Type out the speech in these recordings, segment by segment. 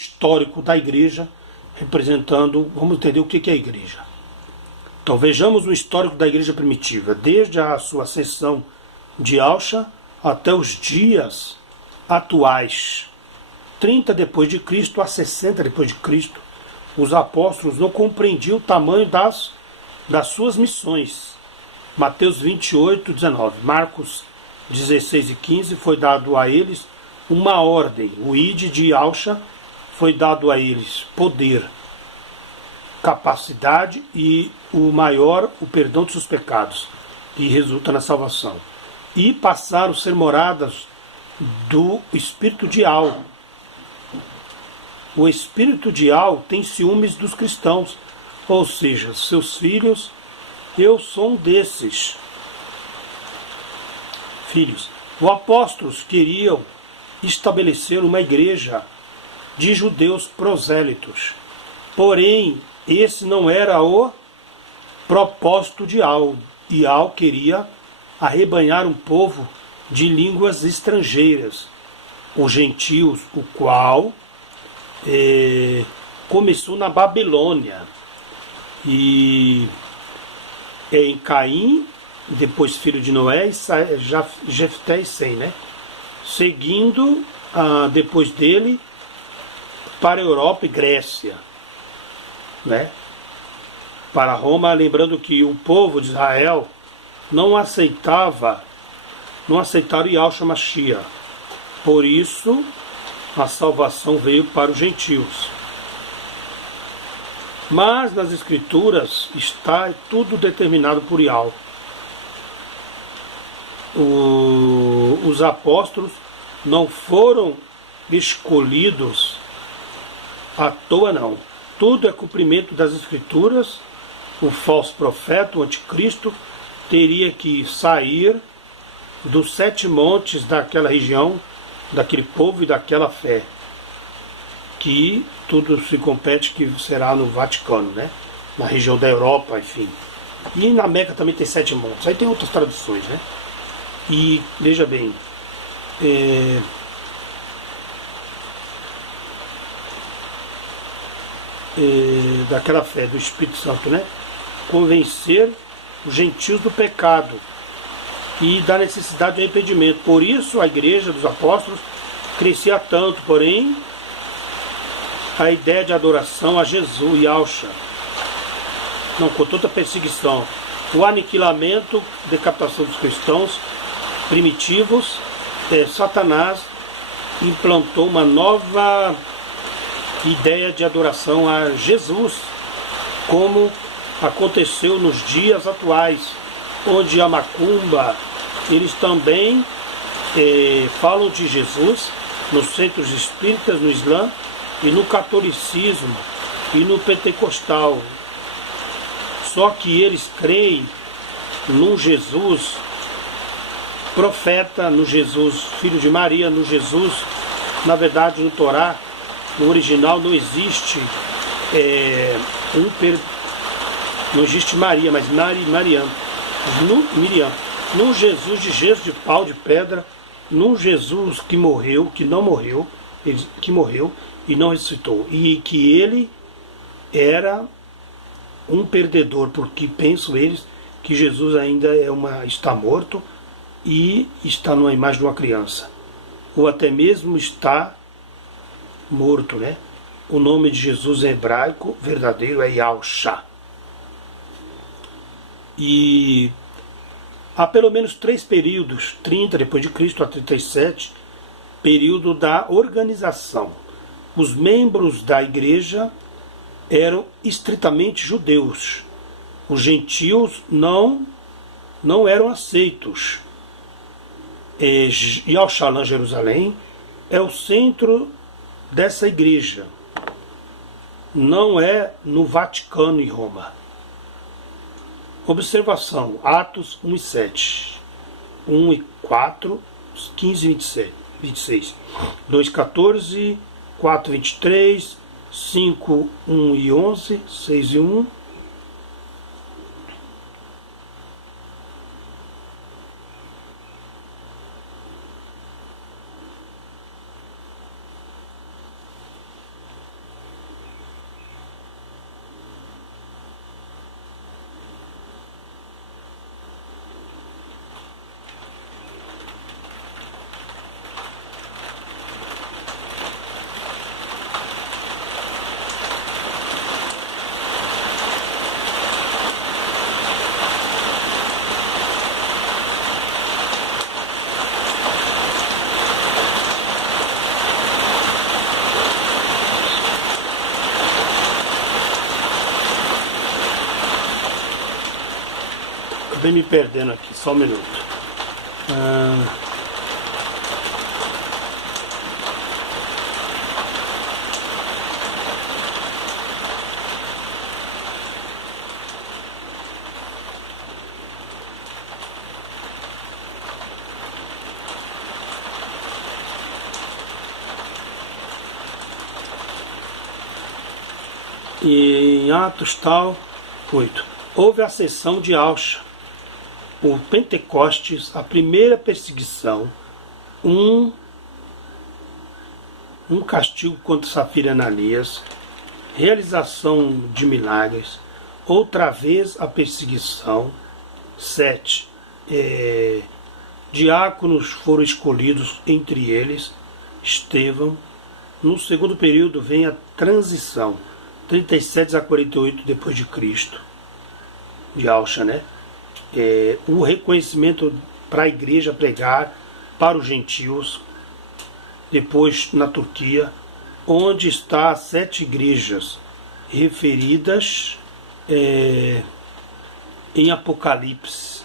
histórico da igreja, representando, vamos entender o que é a igreja. Então vejamos o histórico da igreja primitiva, desde a sua ascensão de Alcha até os dias atuais. 30 depois de Cristo a 60 depois de Cristo, os apóstolos não compreendiam o tamanho das suas missões. Mateus 28, 19, Marcos 16 e 15, foi dado a eles uma ordem. O ide de Alcha foi dado a eles poder, capacidade e o maior, o perdão de seus pecados, que resulta na salvação. E passaram a ser moradas do espírito de Al. O espírito de Al tem ciúmes dos cristãos, ou seja, seus filhos. Eu sou um desses filhos. Os apóstolos queriam estabelecer uma igreja de judeus prosélitos. Porém, esse não era o propósito de Al. E Al queria arrebanhar um povo de línguas estrangeiras, os gentios, o qual começou na Babilônia. E em Caim, depois filho de Noé, e Jefté e Sem, né? Seguindo depois dele para a Europa e Grécia, né? Para Roma, lembrando que o povo de Israel não aceitaram Yahshua Mashiach. Por isso, a salvação veio para os gentios. Mas nas Escrituras está tudo determinado por Yahweh. Os apóstolos não foram escolhidos à toa, não. Tudo é cumprimento das Escrituras. O falso profeta, o anticristo, teria que sair dos 7 montes daquela região, daquele povo e daquela fé. Que tudo se compete que será no Vaticano, né? Na região da Europa, enfim. E na Meca também tem 7 montes. Aí tem outras traduções, né? E veja bem, daquela fé do Espírito Santo, né? Convencer os gentios do pecado e da necessidade de arrependimento. Por isso a igreja dos apóstolos crescia tanto, porém a ideia de adoração a Jesus e Alcha, não, com toda a perseguição, o aniquilamento, decapitação dos cristãos primitivos, Satanás implantou uma nova ideia de adoração a Jesus, como aconteceu nos dias atuais, onde a macumba, eles também falam de Jesus nos centros espíritas, no Islã, e no catolicismo, e no pentecostal. Só que eles creem num Jesus profeta, no Jesus filho de Maria, no Jesus, na verdade no Torá, no original não existe não existe Maria, mas Miriam, num Jesus de gesso, de pau, de pedra, num Jesus que morreu, que não morreu, que morreu e não ressuscitou, e que ele era um perdedor, porque pensam eles que Jesus ainda está morto e está numa imagem de uma criança, ou até mesmo está morto, né? O nome de Jesus em hebraico verdadeiro é Yahshua. E há pelo menos 3 períodos, 30 depois de Cristo a 37, período da organização. Os membros da igreja eram estritamente judeus. Os gentios não eram aceitos. Yahshua, Jerusalém, é o centro dessa igreja. Não é no Vaticano, em Roma. Observação, Atos 1 e 7, 1 e 4, 15 e 26, 2, 14, 4, 23, 5, 1 e 11, 6 e 1, Acabei me perdendo aqui, só um minuto. E em Atos tal, 8. Houve a ascensão de Alcha, o Pentecostes, a primeira perseguição, um castigo contra Safira e Ananias, realização de milagres, outra vez a perseguição. 7. Diáconos foram escolhidos, entre eles Estevão. No segundo período vem a transição, 37 a 48 depois de Cristo, de Alcha, né? O reconhecimento para a igreja pregar para os gentios, depois na Turquia, onde está as 7 igrejas referidas em Apocalipse.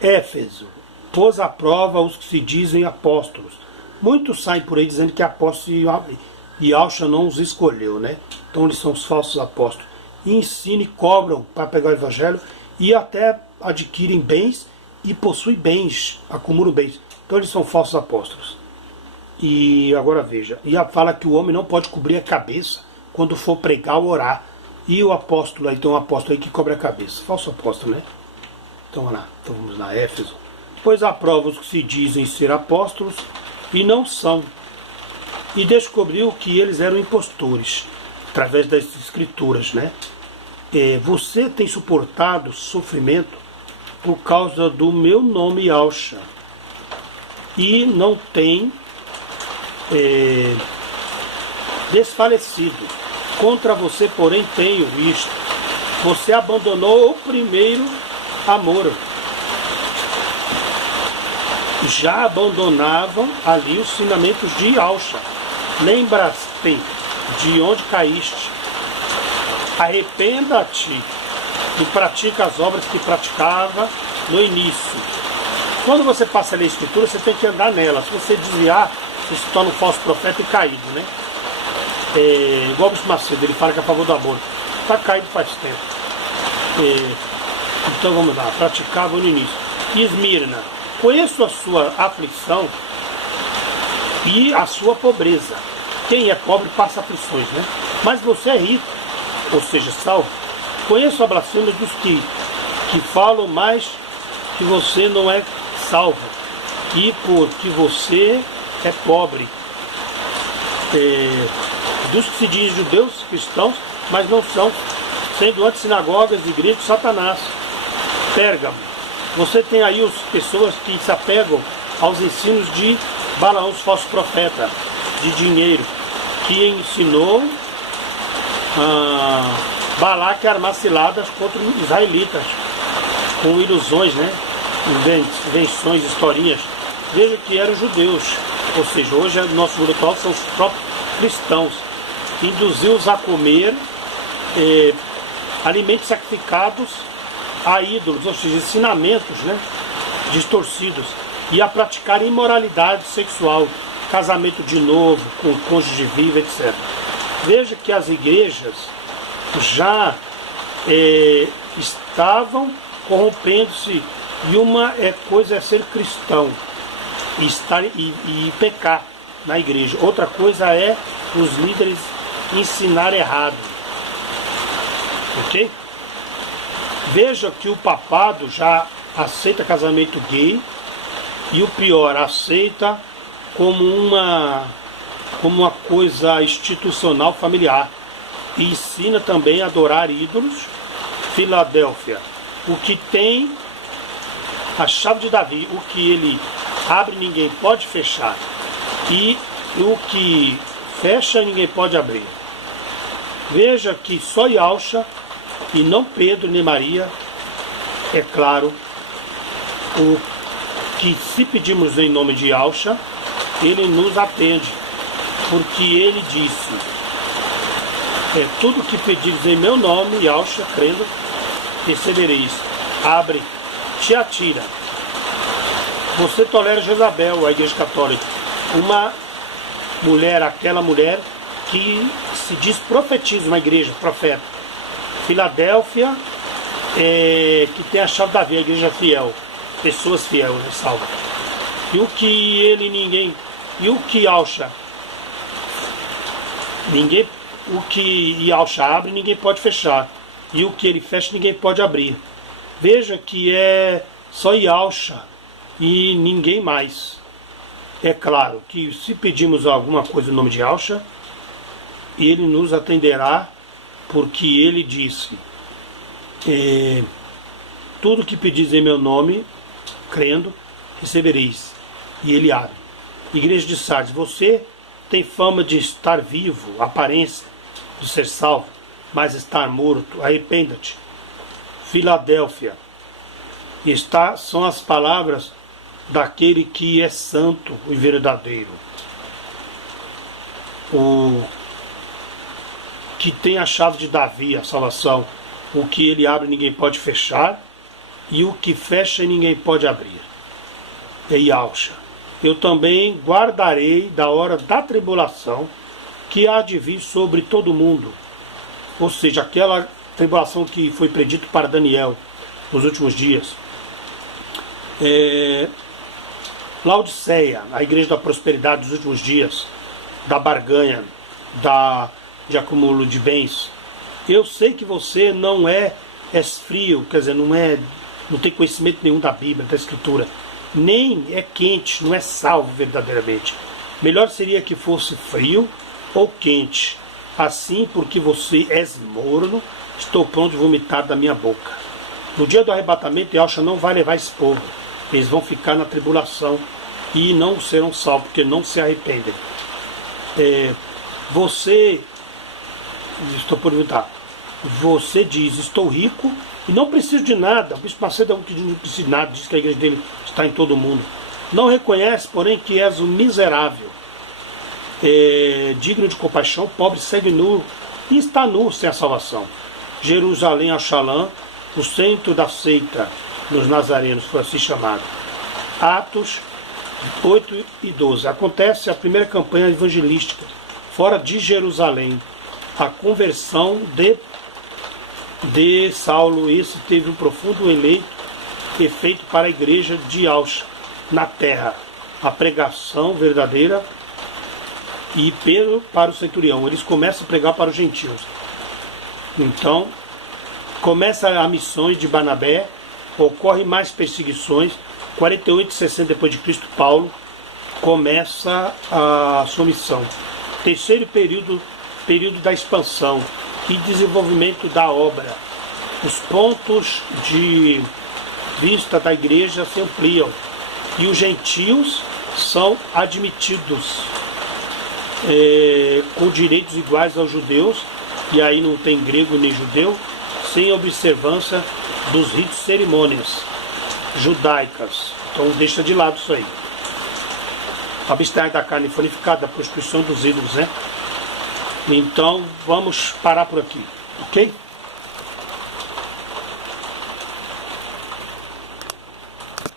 Éfeso pôs à prova os que se dizem apóstolos. Muitos saem por aí dizendo que apóstolo e Alcha não os escolheu, né? Então eles são os falsos apóstolos. E ensinam e cobram para pegar o evangelho e até adquirem bens e possuem bens, acumulam bens. Então eles são falsos apóstolos. E agora veja, e fala que o homem não pode cobrir a cabeça quando for pregar ou orar. E o apóstolo, aí tem um apóstolo aí que cobre a cabeça. Falso apóstolo, né? Então vamos lá, Éfeso. Pois aprova os que se dizem ser apóstolos e não são. E descobriu que eles eram impostores, através das escrituras, né? Você tem suportado sofrimento por causa do meu nome Alcha, e não tem desfalecido. Contra você, porém, tenho isto: você abandonou o primeiro amor. Já abandonavam ali os ensinamentos de Alcha. Lembra-te de onde caíste. Arrependa-te e pratica as obras que praticava no início. Quando você passa a ler a Escritura, você tem que andar nela. Se você desviar, você se torna um falso profeta e caído, né? Igual o Bispo Macedo, ele fala que é a favor do aborto. Está caído faz tempo. Então vamos lá, praticava no início. Esmirna, conheço a sua aflição e a sua pobreza. Quem é pobre passa aflições, né? Mas você é rico, ou seja, salvo. Conheço a blasfêmia dos que falam mais que você não é salvo, e porque você é pobre. Dos que se dizem judeus, cristãos, mas não são, sendo antes sinagogas, igrejas de Satanás. Pérgamo, você tem aí as pessoas que se apegam aos ensinos de Balaão, os falsos profetas, de dinheiro, que ensinou Balaque a armar ciladas contra os israelitas, com ilusões, né? Invenções, historinhas. Veja que eram judeus, ou seja, hoje o nosso mundo atual são os próprios cristãos. Induziu-os a comer alimentos sacrificados a ídolos, ou seja, ensinamentos, né, distorcidos, e a praticar imoralidade sexual, casamento de novo, com cônjuge vivo, etc. Veja que as igrejas já estavam corrompendo-se, e uma coisa é ser cristão e pecar na igreja, outra coisa é os líderes ensinar errado. Ok? Veja que o papado já aceita casamento gay, e o prior aceita como uma coisa institucional familiar, e ensina também a adorar ídolos. Filadélfia, o que tem a chave de Davi, o que ele abre ninguém pode fechar, e o que fecha ninguém pode abrir. Veja que só Alcha, e não Pedro nem Maria, é claro, o que se pedimos em nome de Alcha, ele nos atende, porque ele disse: tudo que pedires em meu nome, Alcha, crendo, recebereis. Abre Tiatira. Você tolera Jezabel, a Igreja Católica, uma mulher, aquela mulher que se diz profetiza, uma igreja, profeta. Filadélfia, que tem a chave da vida, a igreja fiel, pessoas fiéis, né, salva. E o que ele ninguém, e o que Alcha, ninguém, o que Alcha abre, ninguém pode fechar, e o que ele fecha, ninguém pode abrir. Veja que é só Yalcha e ninguém mais. É claro que se pedimos alguma coisa no nome de Yalcha, ele nos atenderá, porque ele disse: tudo que pedis em meu nome, crendo, recebereis. E ele abre. Igreja de Sardes, você tem fama de estar vivo, aparência de ser salvo, mas estar morto. Arrependa-te. Filadélfia, são as palavras daquele que é santo e verdadeiro, o que tem a chave de Davi, a salvação. O que ele abre ninguém pode fechar, e o que fecha ninguém pode abrir. É Yalcha. Eu também guardarei da hora da tribulação que há de vir sobre todo mundo. Ou seja, aquela tribulação que foi predito para Daniel nos últimos dias. Laodiceia, a igreja da prosperidade dos últimos dias, da barganha, de acúmulo de bens. Eu sei que você não é frio, quer dizer, não tem conhecimento nenhum da Bíblia, da Escritura, nem é quente, não é salvo verdadeiramente. Melhor seria que fosse frio ou quente. Assim, porque você és morno, estou pronto de vomitar da minha boca. No dia do arrebatamento, Yalcha não vai levar esse povo. Eles vão ficar na tribulação e não serão salvos, porque não se arrependem. Você diz: estou rico e não preciso de nada. O bispo Macedo é um que não precisa de nada, diz que a igreja dele está em todo mundo. Não reconhece, porém, que és um miserável, digno de compaixão, pobre, segue nu e está nu sem a salvação. Jerusalém, Axalã, o centro da seita dos nazarenos, foi assim chamado. Atos 8 e 12. Acontece a primeira campanha evangelística fora de Jerusalém, a conversão de Saulo. Esse teve um profundo efeito para a igreja de Yalcha na terra, a pregação verdadeira, e para o centurião. Eles começam a pregar para os gentios. Então começa a missões de Barnabé, ocorrem mais perseguições. 48 e 60 depois de Cristo, Paulo começa a sua missão. Terceiro período da expansão e desenvolvimento da obra. Os pontos de vista da igreja se ampliam e os gentios são admitidos com direitos iguais aos judeus, e aí não tem grego nem judeu, sem observância dos ritos e cerimônias judaicas. Então deixa de lado isso aí. Abstrair da carne purificada, da prostituição dos ídolos, né? Então vamos parar por aqui, ok?